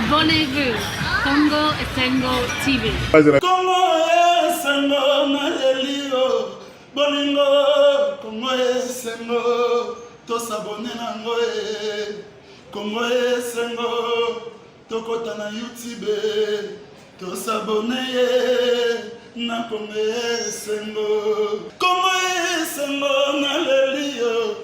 Abonnez-vous. Congo Esengo TV. Congo Esengo Nadelio. Bolingo Congo Esengo. Tosabone nango Congo Esengo. Tokota na YouTube. Tosabone na Congo Esengo. Congo Esengo Nadelio.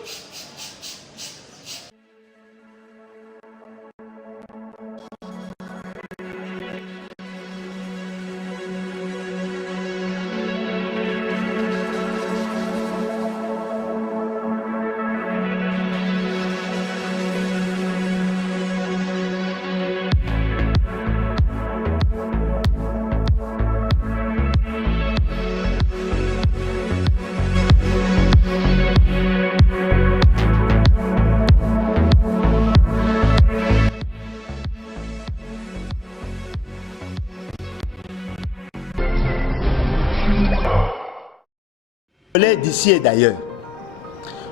D'ici et d'ailleurs,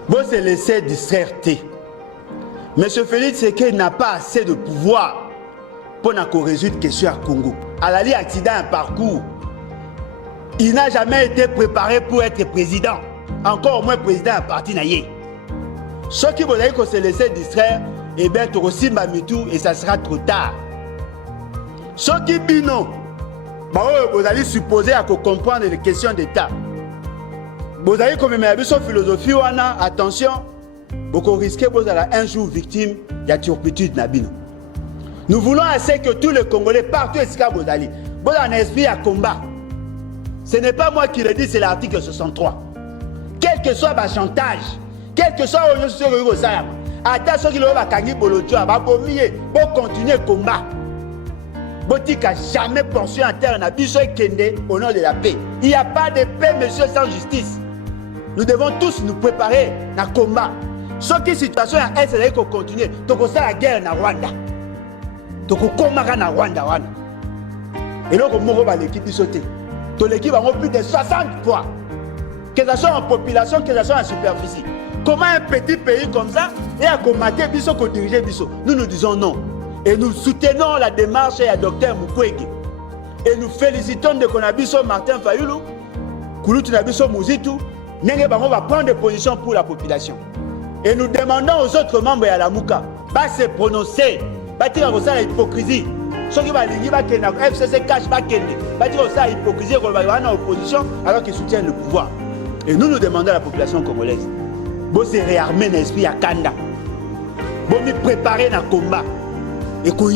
vous se laissez distraire. Monsieur Félix Tshisekedi n'a pas assez de pouvoir pour résoudre la question à Congo. À la limite, accident, un parcours. Il n'a jamais été préparé pour être président. Encore moins président à parti naïe. Ceux qui vont dire qu'on se laisser distraire, eh bien, tu aussi Mamitou et ça sera trop tard. Ceux qui bino, vous allez supposer à comprendre les questions d'État. Vous avez comme une philosophie, attention, vous risquez d'être un jour victime de la turpitude. Nous voulons assez que tous les Congolais, partout où vous allez, vous avez un esprit à combat. Ce n'est pas moi qui le dis, c'est l'article 63. Quel que soit le chantage, quel que soit le chantage, attends ceux qui l'ont fait, vous continuer le combat. Vous dites qu'il n'y a jamais portion interne à Biso et Kende au nom de la paix. Il n'y a pas de paix, monsieur, sans justice. Nous devons tous nous préparer à combat. Ce qui est situation à est, c'est qu'on continue. Donc, on la guerre en Rwanda. Donc, on combat en Rwanda. Et là, on va l'équipe sauter. Donc, l'équipe a plus de 60 fois. Que ce soit en population, que ce soit en superficie. Comment un petit pays comme ça est à combattre Biso, qu'on dirige Biso? Nous nous disons non. Et nous soutenons la démarche du docteur Mukwege. Et nous félicitons de Konabiso Martin Fayulu, Kouloutou Nabiso Mouzitu. On va prendre des positions pour la population. Et nous demandons aux autres membres de la Mouka de se prononcer, de dire que c'est l'hypocrisie. Ceux qui vont dire que le FCC cache pas qu'il va dire que c'est l'hypocrisie qu'on va avoir en opposition alors qu'ils soutiennent le pouvoir. Et nous demandons à la population congolaise de se réarmer l'esprit à Kanda, de se préparer dans le combat. Et puis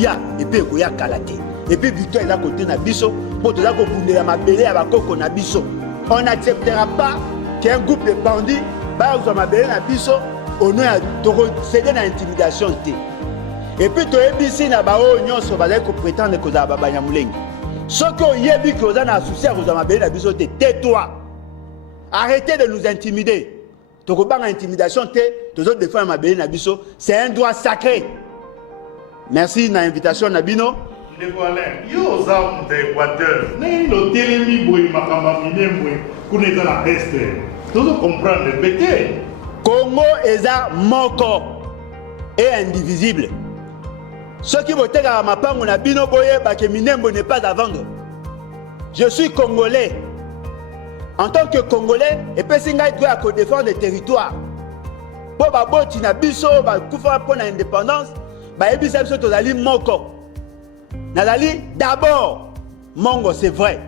il y a Kalaté. Et puis victoire est là côté Nabiso pour tout ça qu'on voulait à ma belle à Bakoko Nabiso. On n'acceptera pas qu'un groupe de bandits va vous m'abéler na biso au nom de céder dans l'intimidation. Et puis tu es ici na bao nyonso bazali ko prétendre que za baba nyamulengi. Ceux qui ont yebi que vous en associé vous m'abéler na biso tais-toi. Arrêtez de nous intimider. Tu ko banga intimidation tu autres défendre m'abéler na biso, c'est un droit sacré. Merci na invitation Nabino. Les voilà, yo za d'Équateur. Né lo télémi boy makamba minemboy kuneza la reste. Tu dois comprendre le bété. Congo est moko et indivisible. Ceux qui votent à ma pango na bino boye ba ke minembo n'est pas à vendre. Je suis congolais. En tant que congolais, et puis singa doit à défendre le territoire. Pour ba boti na biso ba kufa pour l'indépendance, ba ebisa biso tozali moko. Nazali d'abord Mongo, c'est vrai.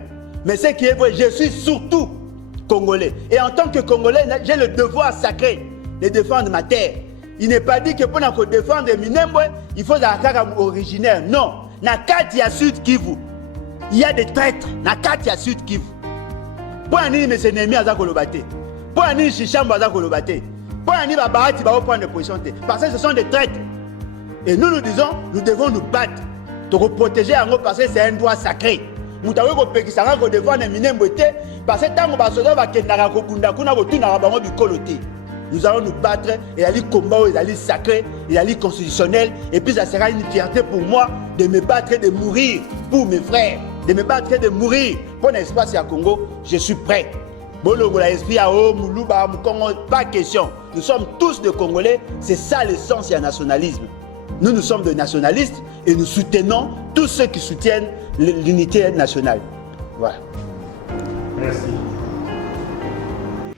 Mais ce qui est vrai, je suis surtout congolais. Et en tant que congolais, j'ai le devoir sacré de défendre ma terre. Il n'est pas dit que pour nous défendre Minembwe, il faut un originaire. Non. Na Katia Sud Kivu. Il y a des traîtres. Na Katia Sud Kivu. Pour un mes ennemis à Zakolobate. Pour un Chichambo à Zakolobate. Pour un Babarati va prendre des positions. Parce que ce sont des traîtres. Et nous nous disons, nous devons nous battre. Pour protéger Ango parce que c'est un droit sacré. Nous devons défendre Minembwe parce que tant que nous nous allons nous battre et aller combat, et aller sacré, et aller constitutionnel. Et puis ça sera une fierté pour moi de me battre et de mourir pour mes frères. De me battre et de mourir pour l'espace à Congo. Je suis prêt. Pas question. Nous sommes tous des Congolais. C'est ça l'essence du nationalisme. Nous sommes des nationalistes, et nous soutenons tous ceux qui soutiennent l'unité nationale. Voilà. Merci.